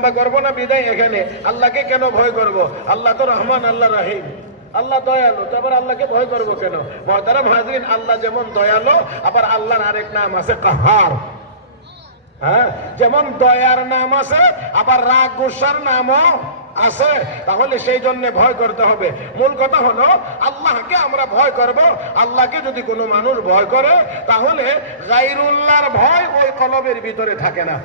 লম্বা করব না, বিদায় এখানে। আল্লাহকে কেন ভয় করব? আল্লাহ তো রহমান, আল্লাহ রাহিম। আল্লাহ দয়ালু, তো আবার আল্লাহকে ভয় করব কেন? মহতারাম হাজরিন, আল্লাহ যেমন দয়ালু, আবার আল্লাহর আরেক নাম আছে কাহার। হ্যাঁ? যেমন দয়ার নাম আছে, আবার রাগ, গুসার নামও আছে। তাহলে সেই জন্য ভয় করতে হবে। মূল কথা হলো, আল্লাহকে আমরা ভয় করব। আল্লাহকে যদি কোনো মানুষ ভয় করে, তাহলে গাইরুল্লাহর ভয় ওই কলবের ভিতরে থাকে না।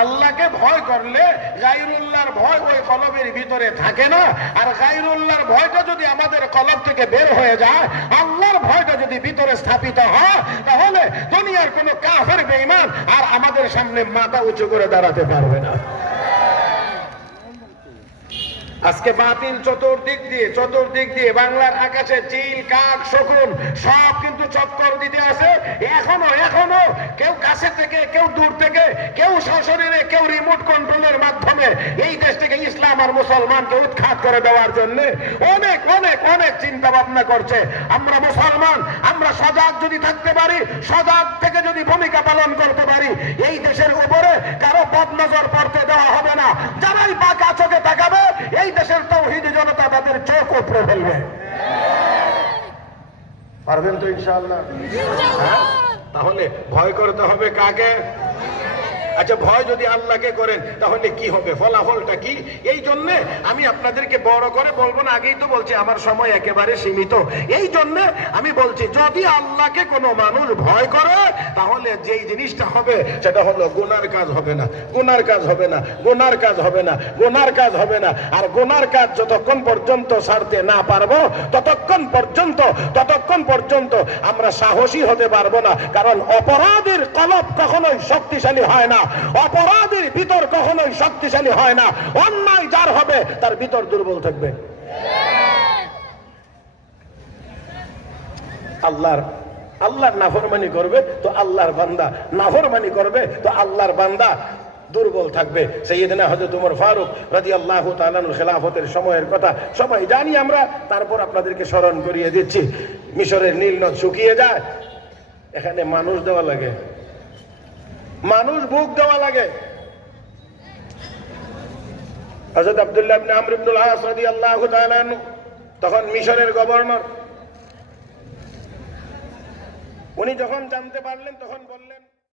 আল্লাহকে ভয় করলে গাইরুল্লাহর ভয় ওই কলবের ভিতরে থাকে না। আর গাইরুল্লাহর ভয়টা যদি আমাদের কলব থেকে বের হয়ে যায়, আল্লাহর ভয়টা যদি ভিতরে স্থাপিত হয়, তাহলে দুনিয়ার কোনো কাফের বেইমান আর আমাদের সামনে মাথা উঁচু করে দাঁড়াতে পারবে না। আজকে বাতিল চতুর্দিক দিয়ে চতুর্দিক দিয়ে বাংলার আকাশে চিল, কাক, শকুন, সব কিন্তু চক্কর দিতে আছে। এখনও এখনও কেউ কাছে থেকে, কেউ দূর থেকে, কেউ সশরীরে কেউ রিমোট কন্ট্রোলের মাধ্যমে এই দেশ থেকে ইসলাম আর মুসলমানকে উৎখাত করে দেওয়ার জন্য অনেক অনেক অনেক চিন্তা ভাবনা করছে। আমরা মুসলমান, আমরা সজাগ যদি থাকতে পারি, সজাগ থেকে যদি ভূমিকা পালন করতে পারি, এই দেশের উপরে কারও বদনজর পড়তে দেওয়া হবে না। যারাই বাঁকা চোখে জনতা তাদের চোখ উপরে ফেলবে। পারবেন তো ইনশাআল্লাহ? হ্যাঁ? তাহলে ভয় করতে হবে কাকে? আচ্ছা ভয় যদি আল্লাহকে করেন, তাহলে কি হবে? ফলাফলটা কি? এই জন্যে আমি আপনাদেরকে বড় করে বলব না, আগেই তো বলছি, আমার সময় একেবারে সীমিত। এই জন্যে আমি বলছি, যদি আল্লাহকে কোনো মানুষ ভয় করে, তাহলে যেই জিনিসটা হবে, সেটা হলো গুনার কাজ হবে না। গোনার কাজ হবে না, গুনার কাজ হবে না, গুনার কাজ হবে না। আর গোনার কাজ যতক্ষণ পর্যন্ত সারতে না পারব, ততক্ষণ পর্যন্ত ততক্ষণ পর্যন্ত আমরা সাহসী হতে পারব না। কারণ অপরাধের কলব কখনোই শক্তিশালী হয় না। অপরাধের ভিতর কখনোই শক্তিশালী হয় না। অন্যায় যার হবে, তার ভিতর দুর্বল থাকবে। আল্লাহর আল্লাহর নাফরমানি করবে, তো আল্লাহর বান্দা নাফরমানি করবে, তো আল্লাহর বান্দা দুর্বল থাকবে। সেইদিনা হজরত উমর ফারুক রাজি আল্লাহ তালানুর খেলাফতের সময়ের কথা সবাই জানি আমরা, তারপর আপনাদেরকে স্মরণ করিয়ে দিচ্ছি। মিশরের নীল নদ শুকিয়ে যায়, এখানে মানুষ দেওয়া লাগে। মানুষ বুক দেওয়া লাগে। হজরত আব্দুল্লাহ ইবনে আমর ইবনুল আস রাদিয়াল্লাহু তাআলা তখন মিশরের গভর্নর। উনি যখন জানতে পারলেন, তখন বললেন